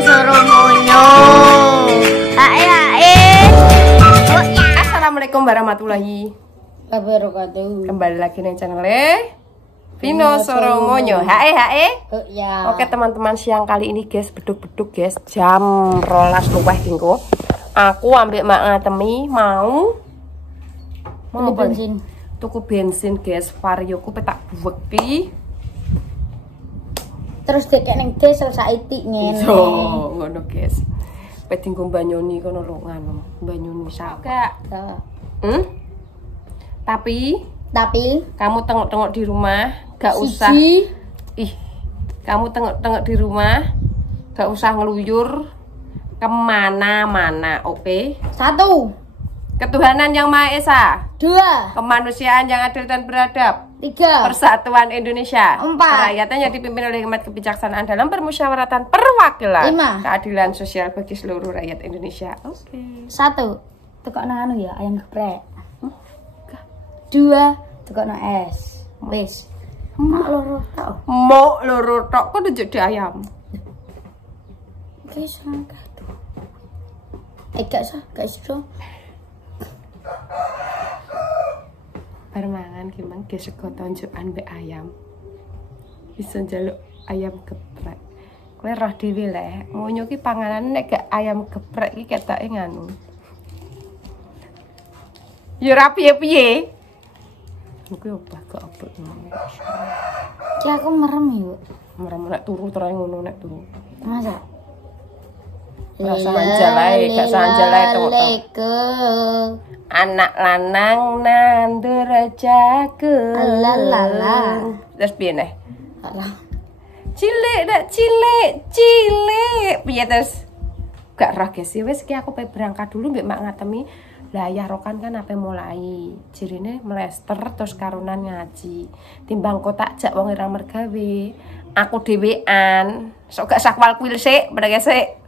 Soromonyo. Hae. Assalamualaikum warahmatullahi wabarakatuh. Kembali lagi nih channel Vino Soromonyo. Hae. Ya. Oke teman-teman, siang kali ini guys, beduk-beduk guys, jam 12 luwih dingko. Aku ambil mak ngatemi mau bensin. Tuku bensin guys, varioku petak buweki. Terus dekek ning des saiki ngene. Yo, ngono guys. Pedinggo banyoni kono lho nganu, banyoni sak. Tapi kamu tengok-tengok di rumah, gak usah. Kamu tengok-tengok di rumah, gak usah ngeluyur kemana-mana, oke? 1, Ketuhanan yang Maha Esa. 2, Kemanusiaan yang adil dan beradab. 3, Persatuan Indonesia. 4, Kerakyatan yang dipimpin oleh hikmat kebijaksanaan dalam permusyawaratan perwakilan. 5, Keadilan sosial bagi seluruh rakyat Indonesia. Oke. 1, tekokno anu ya, ayam geprek. 2, tekokno es. Wis. Mak loro tok. Mau loro tok kok nunjuk di ayam. Wis angkat. Gak iso. Permangan gimana ge sego tonjokan mbek ayam. Bisa njaluk ayam geprek. Kowe roh dhewe le, ngono ki panganan nek gak ayam geprek iki ketoke nganu. Ya ora piye-piye. Kuwi obah gak obok ngono. Ki aku merem yuk. Merem nek turu terus ngono nek turu. Masa? Rasa anjalai, gak sanjalai to. Anak lanang nandur jago. Alalala. Terus piye neh? Alah. Cilik. Piye terus? Gak roh guys, wis iki aku berangkat dulu mbek mak ngatemi. Lah ya Rokan kan ape mulai. Jirine mlester terus karunan ngaji. Timbang kotak jak wong irang mergawe. Aku dhewean, sok gak sakwal kuil sik, padha sik.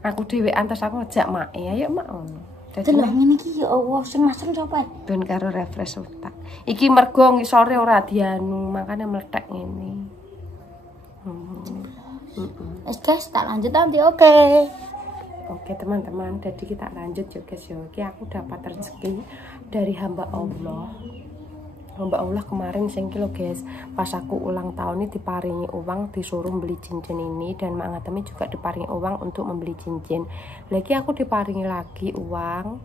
Aku dhewean terus aku ngejak mak, ayo mak ngono. Delok ngene iki ya Allah, sing masem sapa? Ben karo refresh otak. Iki mergo ngisore ora dianu, makane meletek ngene. Wes guys, tak lanjut nanti oke. Oke teman-teman, jadi kita lanjut ya guys ya. Iki aku dapat rezeki dari hamba Allah. Hamba Allah kemarin sing kilo guys, pas aku ulang tahun ini diparingi uang disuruh beli cincin ini, dan mak ngatemi juga diparingi uang untuk membeli cincin. Lagi aku diparingi lagi uang,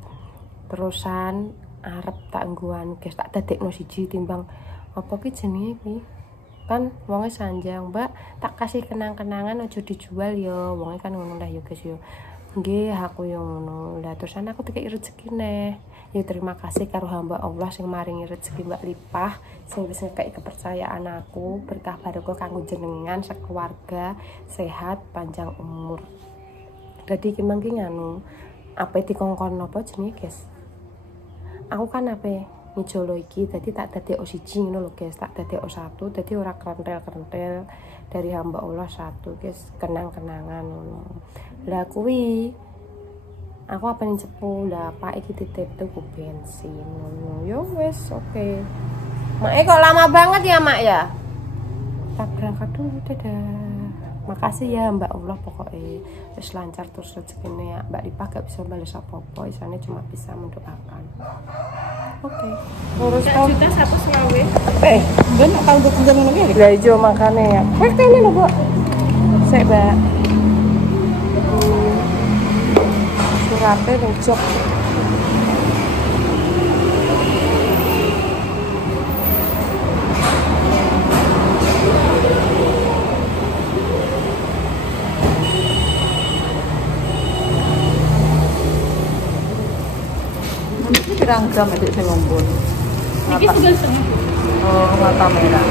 terusan arep tak ngguan guys, tak dadekno siji timbang apa ki jenenge iki. Kan wonge sanjang, Mbak, tak kasih kenang-kenangan aja dijual ya. Wonge kan ngono lah ya guys ya. Nggih, aku yang ngono. Lah terusan aku dikek rezeki neh. Ya terima kasih karo hamba Allah sing maringi rezeki Mbak Lipah, sing wis ngekeki kepercayaan aku, berkah barokah kanggo jenengan sekeluarga, sehat, panjang umur. Dadi ki mangke nganu, ape dikongkon napa jenenge, guys? Aku kan ape ngijolo iki, dadi tak dadekno siji ngono lho, guys. Tak dadekno satu, dadi ora krentel-krentel, dari hamba Allah satu, guys. Kenang-kenangan ngono. Lah kuwi aku apa nih cepu lah pak iki titip tuku bensin ngono. Yo wes oke. Mak kok lama banget ya mak ya? Tak berangkat dulu, dadah. Makasih ya Mbak Allah, pokoknya terus lancar terus rezekinya ya. Mbak Lipah gak bisa balas apa-apa, isane cuma bisa mendoakan. Oke. Urus tau juta 120. Ben tau untuk jam ngono iki. Lah ijo makane ya. Wes kene lho, Bu. Sik, Mbak. Surate rujak. Pirang jam adik sing ngombon. Iki segal setengah. Oh, mata merah.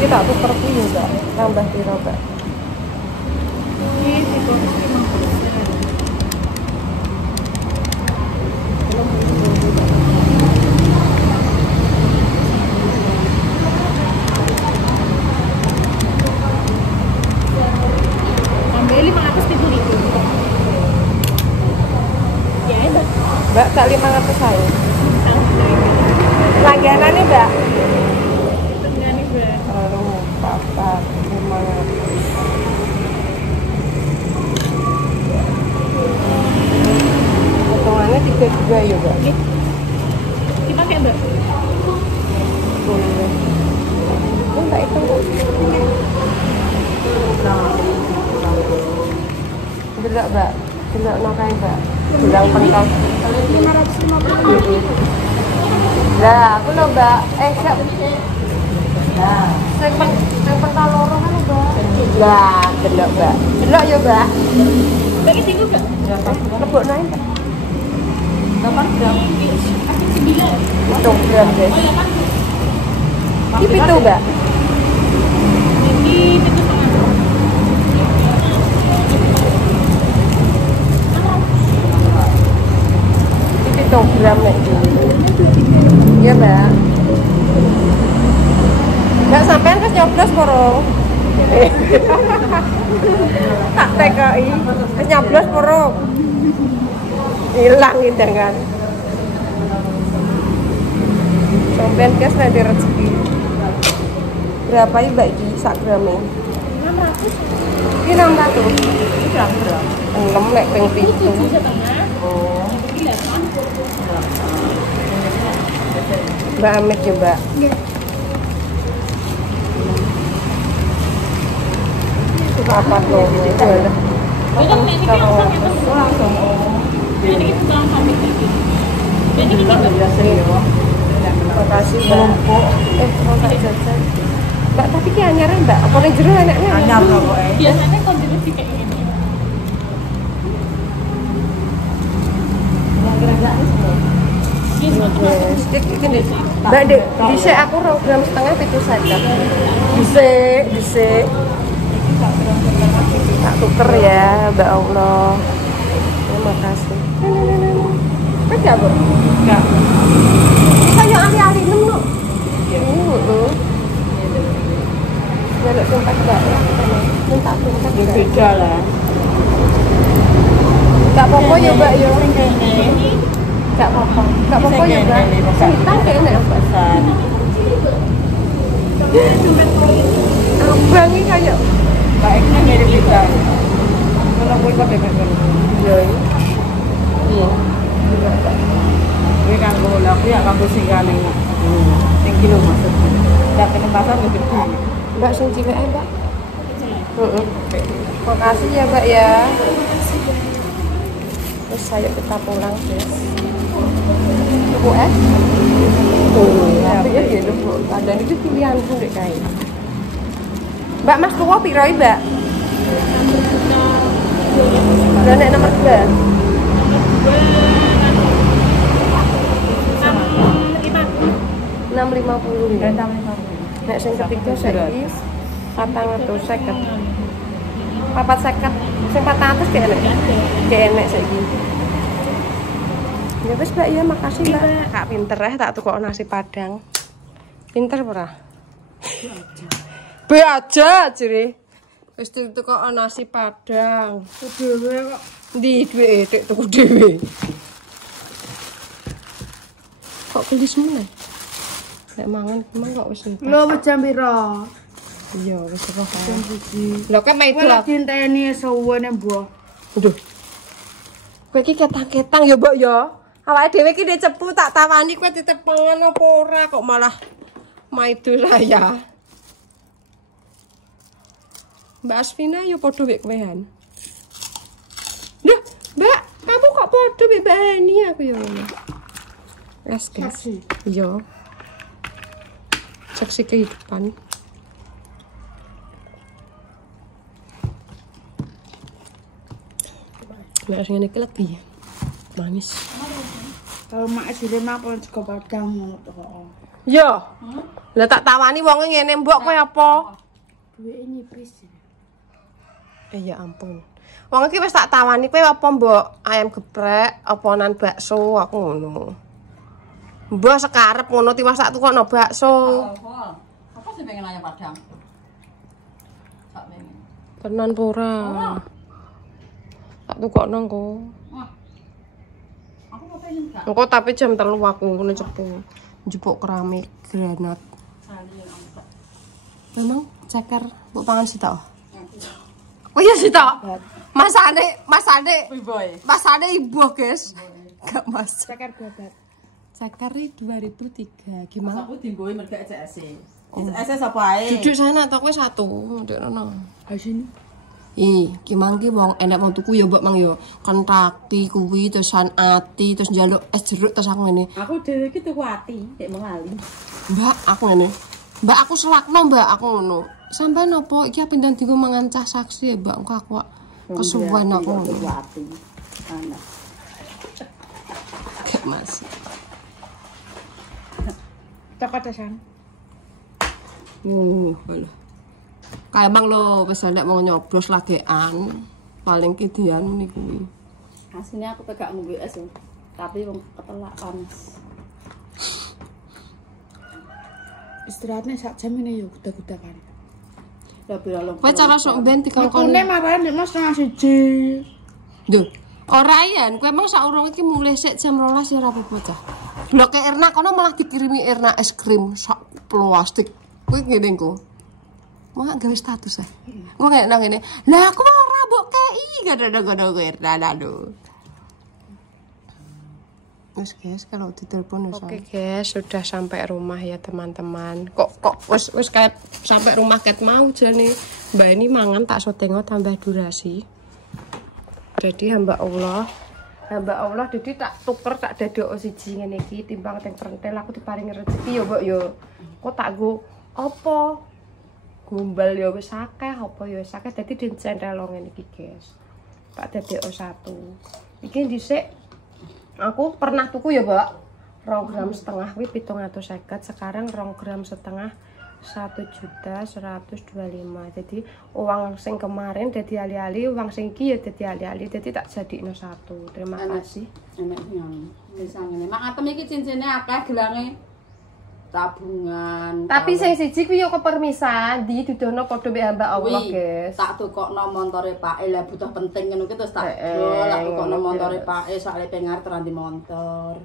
Iki tak tuker piye, Mbak? Tambah piro, Mbak? Iki 50. Ambil 500.000. Ya, Mbak, tak 500 saya. Langganan nih, Mbak. Langganan nih, Mbak. Aduh, papa 500. itu. Delok, Mbak. Delok no kae, Mbak. Bilang pentol. 550. Lah, aku lho, Mbak. Siap. Nah, sing pentol loro kan, Mbak. Lah, delok, Mbak. Delok ya, Mbak. Bagi tinggu gak? Lebokno entek. 8 gram. 9. Itu gram, guys. Iki pitu, Mbak. Ini pitu setengah. Iki pitu gram nek. Iya, Mbak. Mbak sampean wis nyoblos porong. Tak TKI. Wis nyoblos porong. Hilang itu kan. Sampean kes nanti rezeki. Berapa ya Mbak Ji sak grame? 600. Ini 600. Berapa? 6 nek ping 7. Oh. Mbak Amit ya, Mbak. Apa tuh? Langsung. Jadi kita pulang kami gitu. Jadi kita Makasih, Mbak. Mau tak jajan. Mbak, tapi ki anyar Mbak. Apa ning jero enaknya? Anyar pokoke. biasanya kalau jenis sih kayak gini. Yes, iki Mbak, Dek, dhisik aku 2,5 gram pitu saja. Dhisik. Tak tuker ya, Mbak Allah. Terima kasih. Enggak, Bu? Enggak. Kayak ahli-ahli nemu. Heeh. Jaluk tempat enggak ya? Minta tempat Ya beda lah. Enggak apa-apa ya, Mbak ya. Ini Enggak apa-apa. Enggak apa-apa ya, Mbak. Hitam kayaknya Pesan. abang ini kayak Baiknya mirip beda. Kalau kowe kok dhewe kan. yo. Iya. Kowe kanggo lha aku ya kanggo sing kane. Sing kilo maksudnya. Ndak kene pasar lebih gede. Mbak sing cilik Mbak. Heeh. Makasih ya, Mbak ya. Terus saya kita pulang, guys. Tuku es? Tapi ya gitu, Bu. Ada itu pilihan sendiri kayak. Mbak, Mas tuku piro, Mbak? Udah nek nomor 2. 650 ya. Nek sing ketiga saiki 450. 450. Sing 400 kayak enek. Kayak enek saiki. Ya wis Mbak ya, makasih Mbak. Kak pinter ya tak tukok nasi Padang. Pinter ora? Be aja jere. Wis ditukok nasi Padang. Dhewe kok Ndi duwe tek tuku dhewe. Kok beli semua? Nek mangan kok wis entek. lho wis jam piro? Iya, wis roh. Jam 1. Lho kan itu Kowe lah. lagi ngenteni suwene mbok. Aduh. Kowe iki ketang-ketang ya, Mbok ya. Awake dhewe iki dicepu tak tawani kowe ditepengan apa ora kok malah maidu raya. Mbak Asvina yo padha wek kowean. Loh, Mbak, kamu kok padha wek Mbak Hani aku yo ngono. Guys. Iya. Saksi kehidupan. Mbak ngene iki lagi manis. Kalau mak asile mak kon sego Padang ngono to kok. Yo. Lah tak tawani wonge ngene, Mbok kowe apa? Duwe nyipis. Ya ampun. Wong iki wis tak tawani kowe apa, Mbok? Ayam geprek apa nan bakso aku ngono. Mbok sekarep ngono tiwas tak tukokno bakso. Apa sih pengen ayam Padang? Sak pengen. Tenan pura. Tak tukokno engko. Aku mau pengen gak? Engko tapi jam 3 aku ngene cepu. Njupuk keramik granat. Memang ceker mbok pangan sitok. Oh iya sitok. Masane Boy. Masane ibu, guys. Enggak Mas. Ceker babat. Cakari 2003. Gimana? Aku dimboi merga ECS. ECS sapa ae? Duduk sana to kowe satu, ndek rono. Ha sini. Ki mangki wong enek wong tuku ya mbok mang ya. Kentucky kuwi terusan ati terus njaluk es jeruk terus aku ngene. Aku dhewe iki tuku ati, nek mengali. Mbak, aku ngene. Mbak aku selakno, Mbak, aku ngono. Sampeyan opo iki pindang dienggo mangan cah saksi ya, Mbak. Engko aku kesuwen aku ngono. Ati. Ana. Kayak Mas. Cokot tesan. Lho. Kayak emang lo wis nek mau nyoblos lagean paling kidian ngene kuwi. Asline aku pegak ngombe es, tapi wong ketelak panas. Istirahatnya sak jam ini ya kuda-kuda kan. Lah pira lho. Kowe cara sok ben dikongkon. Kone marane Mas 1:30. Lho, ora yen kowe emang saurung iki mulih sik jam 12 ya ora apa-apa cah. Bloke Erna kono malah dikirimi Erna es krim sak plastik. Kowe ngene engko. Mau gawe status ae. Mau ngene nang ngene. Lah aku ora mbok kei gadang-gadang kowe Erna aduh. Wes guys, kalau ditelepon wis. Oke guys, sudah sampai rumah ya teman-teman. Kok wis kayak sampai rumah ket mau jane. Mbak ini mangan tak sotengo tambah durasi. Jadi hamba Allah jadi tak tuker tak dadok siji ngene iki timbang teng prentel aku diparingi rezeki ya mbok yo. Kok tak go apa? Gombal ya wis akeh apa ya wis akeh dadi dicentel ngene iki guys. Tak dadok satu. Iki dhisik aku pernah tuku ya, Mbak. 2,5 gram kuwi 750, sekarang 2,5 gram 1.125.000. Jadi uang sing kemarin dadi ali-ali, uang sing iki ya dadi ali-ali, dadi tak jadikno satu. Terima kasih. Enak nyang. Wis ngene. Mak atem iki cincine akeh gelange tabungan. Tapi sing siji kuwi yo kepermisan, di dudono padha mbek hamba Allah, guys. Tak tukokno montore Pake lah butuh penting ngono ki terus tak dol, tak tukokno montore Pake soalnya pengar teranti motor.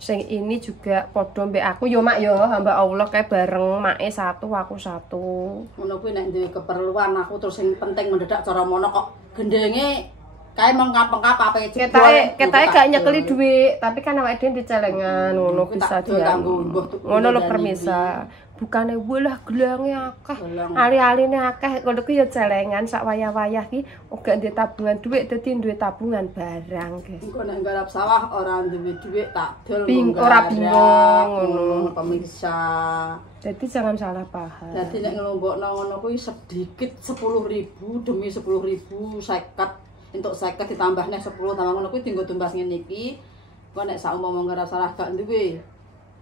Sing ini juga padha mbek aku yo Mak yo, hamba Allah kae bareng make satu aku satu. Ngono kuwi nek duwe keperluan aku terus sing penting mendadak cara mono kok gendenge kae mengkap-mengkap apa ketae gak nyekeli duit, tapi kan awake dhewe dicelengan ngono bisa dia. Ngono lho permisa. Bukane walah gelange akeh. Ali-aline akeh ngono ku ya celengan sak wayah-wayah ki uga ndek tabungan duit dadi duwe tabungan barang, guys. Engko nek garap sawah ora duwe duit tak dol ora bingung ngono pemirsa. Jadi jangan salah paham. Jadi nek ngelompokno ngono kuwi sedikit 10.000 demi 10.000 50 entuk 50 ditambahne 10 tambah ngono kuwi dienggo tumbas ngene iki. Kok nek saumpama garap salah gak duwe.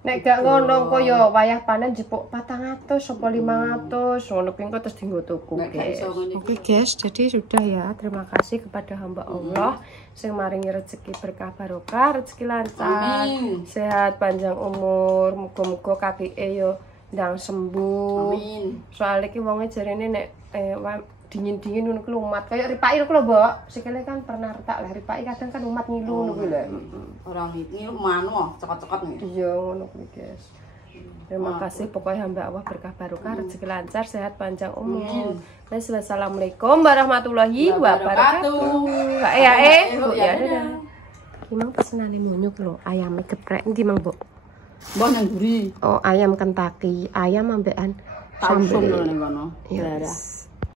Nek gak ngono kok ya wayah panen jepuk 400 apa 500 ngono kuwi terus dienggo tuku. Oke guys, jadi sudah ya. Terima kasih kepada hamba Allah sing maringi rezeki berkah barokah, rezeki lancar, sehat panjang umur, muga-muga kakeke yo ndang sembuh. Amin. Soale iki wonge jarene nek dingin-dingin ngono ku umat kayak Ripaki ku lho, Mbok. Sikile kan pernah retak lah Ripaki kadang kan umat ngilu ngono kuwi lho. Ora ngilu manu cekot-cekot nih. Iya ngono kuwi, guys. Terima kasih pokoknya hamba Allah berkah barokah, rezeki lancar, sehat panjang umur. Wassalamualaikum warahmatullahi wabarakatuh. Ya ya dadah. Gimana pesenane munyuk lho, ayam geprek ndi Mang, Mbok? Mbok nang mburi. Oh, ayam Kentucky, ayam ambekan sambel ning kono. Yes.